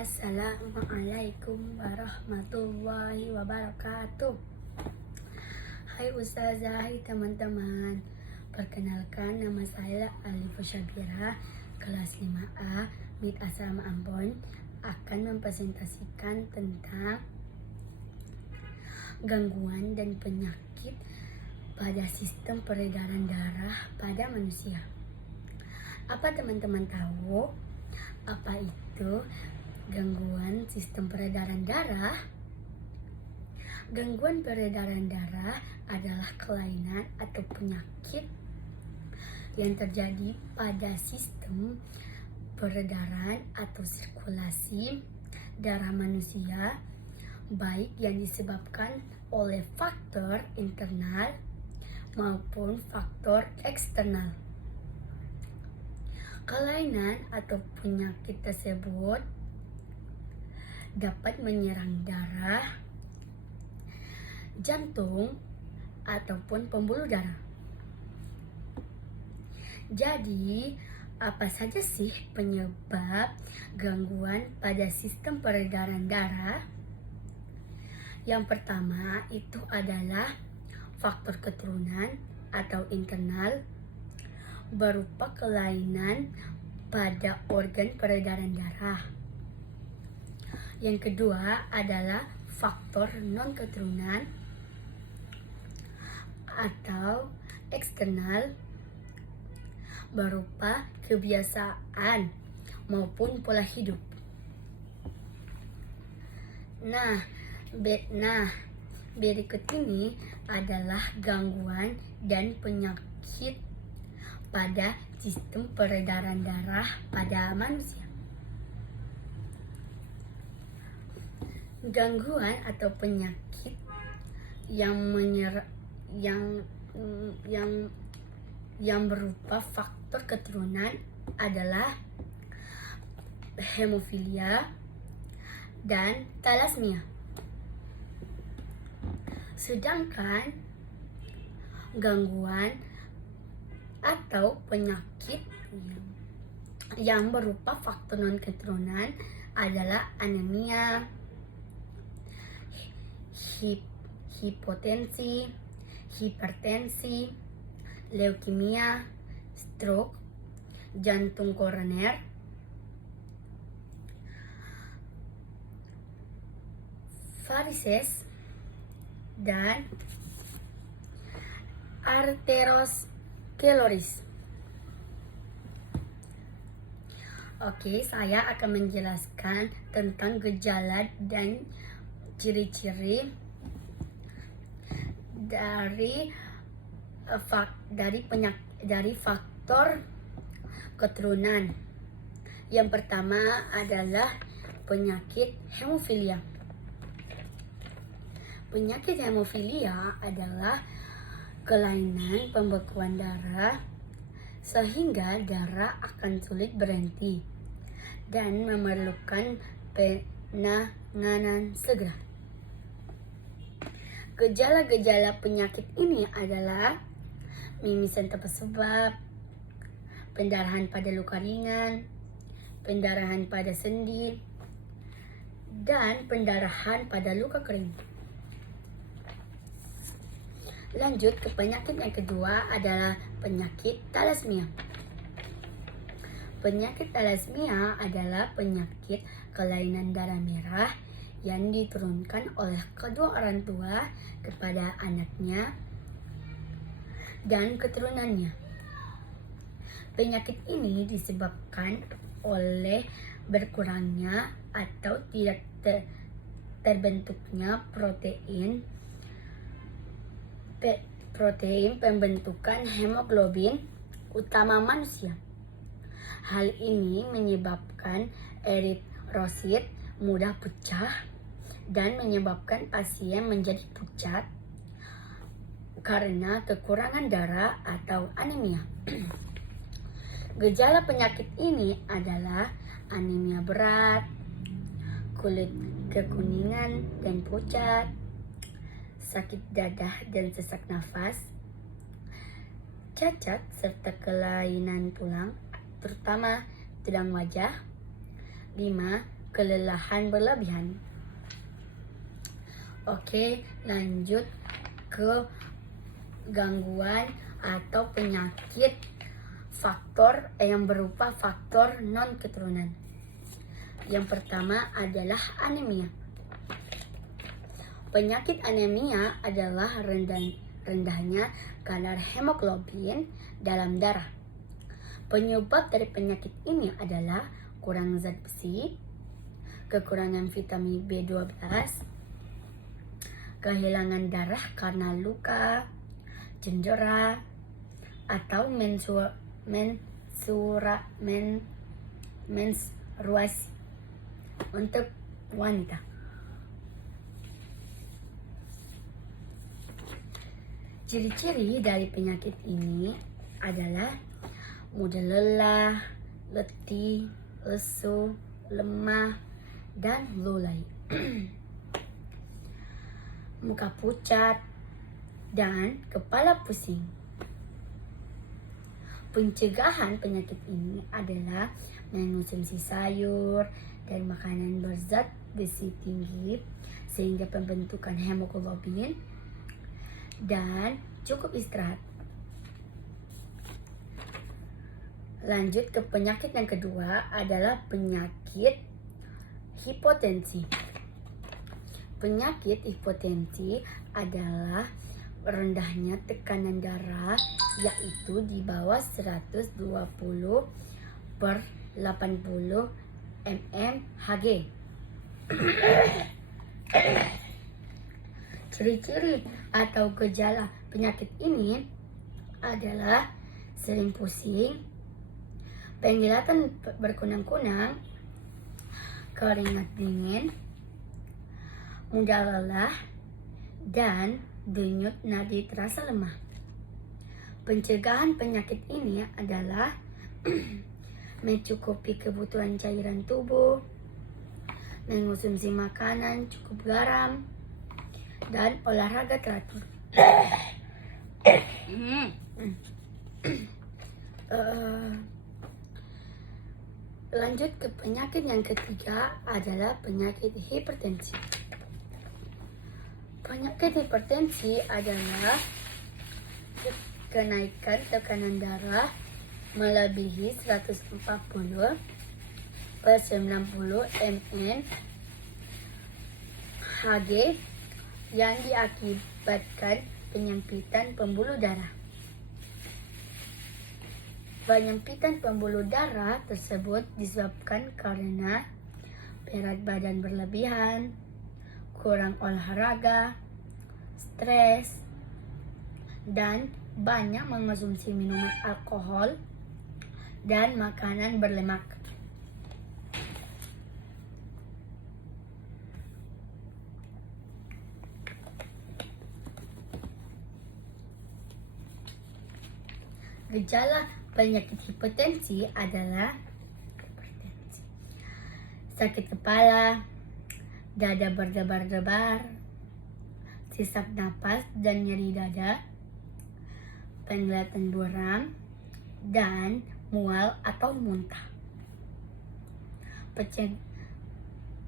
Assalamualaikum warahmatullahi wabarakatuh. Hai Ustazah, hai teman-teman. Perkenalkan, nama saya Alifah Syabira, kelas 5A, MIT Asrama Ambon, akan mempresentasikan tentang gangguan dan penyakit pada sistem peredaran darah pada manusia. Apa teman-teman tahu apa itu gangguan sistem peredaran darah? Gangguan peredaran darah adalah kelainan atau penyakit yang terjadi pada sistem peredaran atau sirkulasi darah manusia, baik yang disebabkan oleh faktor internal maupun faktor eksternal. Kelainan atau penyakit tersebut dapat menyerang darah, jantung, ataupun pembuluh darah. Jadi, apa saja sih penyebab gangguan pada sistem peredaran darah? Yang pertama itu adalah faktor keturunan atau internal, berupa kelainan pada organ peredaran darah. Yang kedua adalah faktor non-keturunan atau eksternal, berupa kebiasaan maupun pola hidup. Nah, berikut ini adalah gangguan dan penyakit pada sistem peredaran darah pada manusia. Gangguan atau penyakit yang berupa faktor keturunan adalah hemofilia dan thalassemia. Sedangkan gangguan atau penyakit yang berupa faktor non-keturunan adalah anemia, hipotensi, hipertensi, leukemia, stroke, jantung koroner, varises, dan arteriosklerosis. Oke, saya akan menjelaskan tentang gejala dan ciri-ciri dari faktor keturunan. Yang pertama adalah penyakit hemofilia. Penyakit hemofilia adalah kelainan pembekuan darah sehingga darah akan sulit berhenti dan memerlukan penanganan segera. Gejala-gejala penyakit ini adalah mimisan tanpa sebab, pendarahan pada luka ringan, pendarahan pada sendi, dan pendarahan pada luka kering. Lanjut ke penyakit yang kedua adalah penyakit thalassemia. Penyakit thalassemia adalah penyakit kelainan darah merah yang diturunkan oleh kedua orang tua kepada anaknya dan keturunannya. Penyakit ini disebabkan oleh berkurangnya atau tidak terbentuknya protein pembentukan hemoglobin utama manusia. Hal ini menyebabkan eritrosit mudah pecah dan menyebabkan pasien menjadi pucat karena kekurangan darah atau anemia. Gejala penyakit ini adalah anemia berat, kulit kekuningan dan pucat, sakit dadah dan sesak nafas, cacat serta kelainan tulang, terutama tulang wajah. 5. kelelahan berlebihan. Oke, lanjut ke gangguan atau penyakit faktor yang berupa faktor non keturunan. Yang pertama adalah anemia. Penyakit anemia adalah rendahnya kadar hemoglobin dalam darah. Penyebab dari penyakit ini adalah kurang zat besi, kekurangan vitamin B12, kehilangan darah karena luka, cedera, atau menstruasi untuk wanita. Ciri-ciri dari penyakit ini adalah mudah lelah, letih, lesu, lemah, dan lulai. Muka pucat dan kepala pusing. Pencegahan penyakit ini adalah mengonsumsi sayur dan makanan berzat besi tinggi sehingga pembentukan hemoglobin, dan cukup istirahat. Lanjut ke penyakit yang kedua adalah penyakit hipotensi. Penyakit hipotensi adalah rendahnya tekanan darah, yaitu di bawah 120 per 80 mmHg. Ciri-ciri atau gejala penyakit ini adalah sering pusing, penglihatan berkunang-kunang, keringat dingin, mudah lelah, dan denyut nadi terasa lemah. Pencegahan penyakit ini adalah mencukupi kebutuhan cairan tubuh, mengonsumsi makanan cukup garam, dan olahraga teratur. Lanjut ke penyakit yang ketiga adalah penyakit hipertensi. Penyakit hipertensi adalah kenaikan tekanan darah melebihi 140 per 90 mmHg yang diakibatkan penyempitan pembuluh darah. Penyempitan pembuluh darah tersebut disebabkan karena berat badan berlebihan, kurang olahraga, stres, dan banyak mengonsumsi minuman alkohol dan makanan berlemak. Gejala penyakit hipertensi adalah sakit kepala, dada berdebar-debar, sesak napas dan nyeri dada, penglihatan buram, dan mual atau muntah.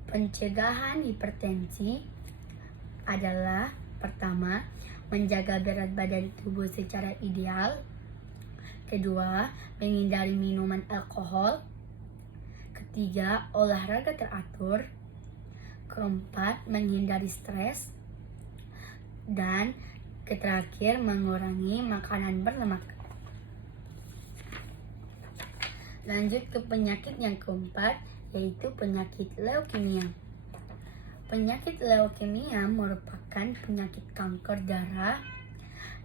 Pencegahan hipertensi adalah pertama, menjaga berat badan tubuh secara ideal. Kedua, menghindari minuman alkohol. Ketiga, olahraga teratur. Keempat, menghindari stres. Dan terakhir, mengurangi makanan berlemak. Lanjut ke penyakit yang keempat, yaitu penyakit leukemia. Penyakit leukemia merupakan penyakit kanker darah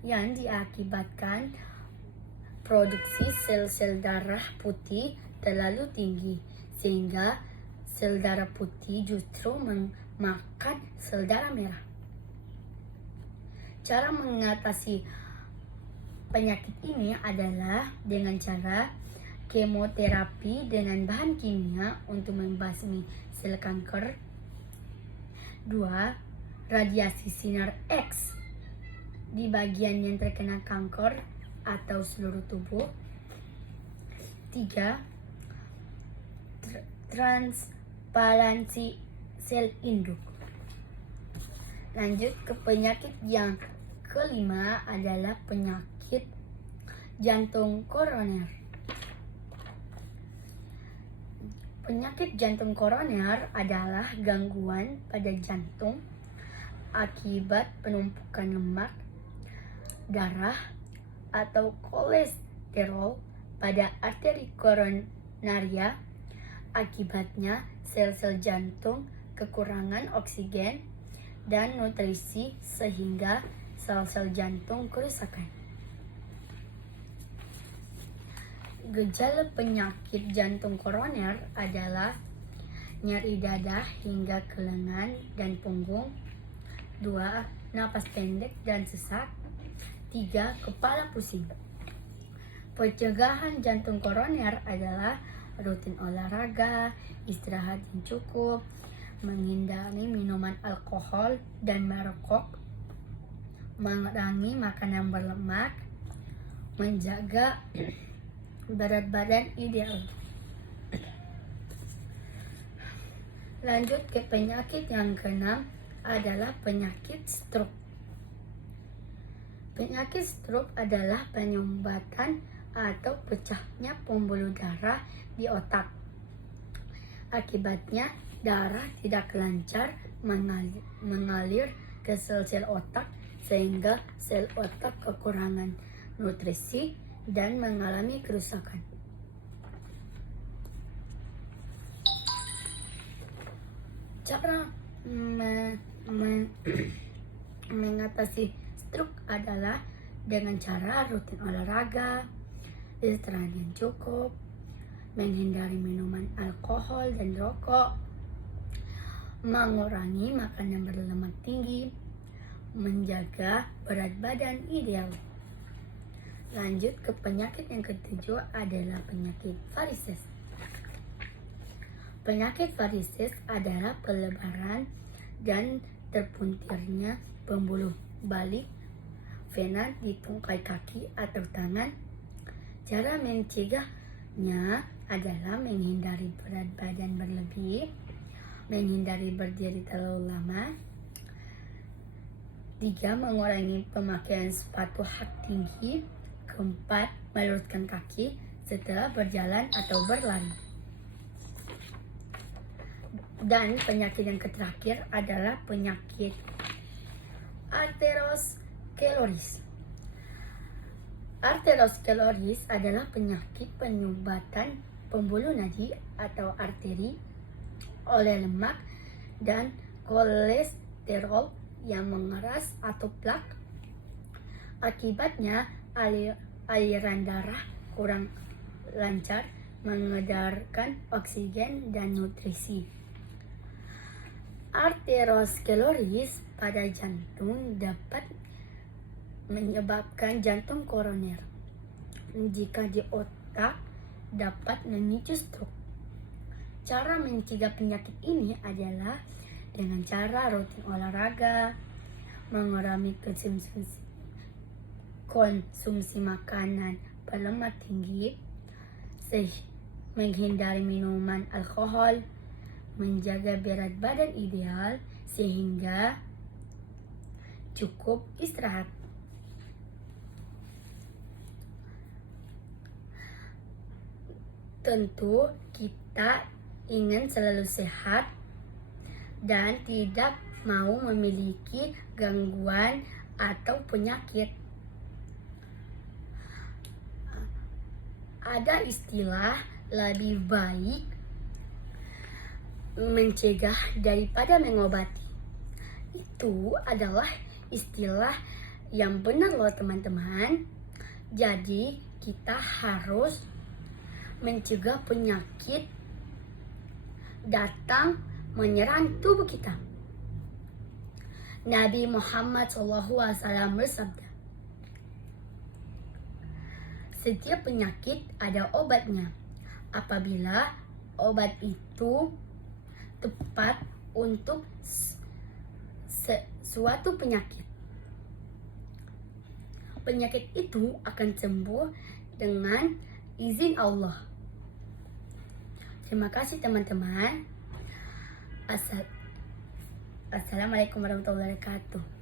yang diakibatkan produksi sel-sel darah putih terlalu tinggi, sehingga sel darah putih justru memakan sel darah merah. Cara mengatasi penyakit ini adalah dengan cara kemoterapi dengan bahan kimia untuk membasmi sel kanker. 2. Radiasi sinar X di bagian yang terkena kanker atau seluruh tubuh. 3. Transplantasis kekempalan si sel induk. Lanjut ke penyakit yang kelima adalah penyakit jantung koroner. Penyakit jantung koroner adalah gangguan pada jantung akibat penumpukan lemak, darah, atau kolesterol pada arteri koronaria. Akibatnya sel-sel jantung kekurangan oksigen dan nutrisi sehingga sel-sel jantung kerusakan. Gejala penyakit jantung koroner adalah nyeri dada hingga ke lengan dan punggung. 2. Napas pendek dan sesak. 3. Kepala pusing. Pencegahan jantung koroner adalah rutin olahraga, istirahat yang cukup, menghindari minuman alkohol dan merokok, mengurangi makanan berlemak, menjaga berat badan ideal. Lanjut ke penyakit yang keenam adalah penyakit stroke. Penyakit stroke adalah penyumbatan atau pecahnya pembuluh darah di otak. Akibatnya darah tidak lancar mengalir ke sel-sel otak sehingga sel otak kekurangan nutrisi dan mengalami kerusakan. Cara mengatasi stroke adalah dengan cara rutin olahraga, istirahat yang cukup, menghindari minuman alkohol dan rokok, mengurangi makanan berlemak tinggi, menjaga berat badan ideal. Lanjut ke penyakit yang ketujuh adalah penyakit varises. Penyakit varises adalah pelebaran dan terpuntirnya pembuluh balik vena di tungkai kaki atau tangan. Cara mencegahnya adalah menghindari berat badan berlebih, menghindari berdiri terlalu lama. 3. Mengurangi pemakaian sepatu hak tinggi. 4. Meluruskan kaki setelah berjalan atau berlari. Dan penyakit yang terakhir adalah penyakit arteriosklerosis. Arteriosklerosis adalah penyakit penyumbatan pembuluh nadi atau arteri oleh lemak dan kolesterol yang mengeras atau plak. Akibatnya aliran darah kurang lancar mengedarkan oksigen dan nutrisi. Arteriosklerosis pada jantung dapat menyebabkan jantung koroner. Jika di otak dapat memicu stroke. Cara mencegah penyakit ini adalah dengan cara rutin olahraga, mengurangi konsumsi makanan berlemak tinggi, menghindari minuman alkohol, menjaga berat badan ideal sehingga cukup istirahat. Tentu kita ingin selalu sehat dan tidak mau memiliki gangguan atau penyakit. Ada istilah lebih baik mencegah daripada mengobati. Itu adalah istilah yang benar loh teman-teman. Jadi kita harus mencegah penyakit datang menyerang tubuh kita. Nabi Muhammad SAW bersabda, setiap penyakit ada obatnya apabila obat itu tepat untuk suatu penyakit. Penyakit itu akan sembuh dengan izin Allah. Terima kasih teman-teman. Assalamualaikum warahmatullahi wabarakatuh.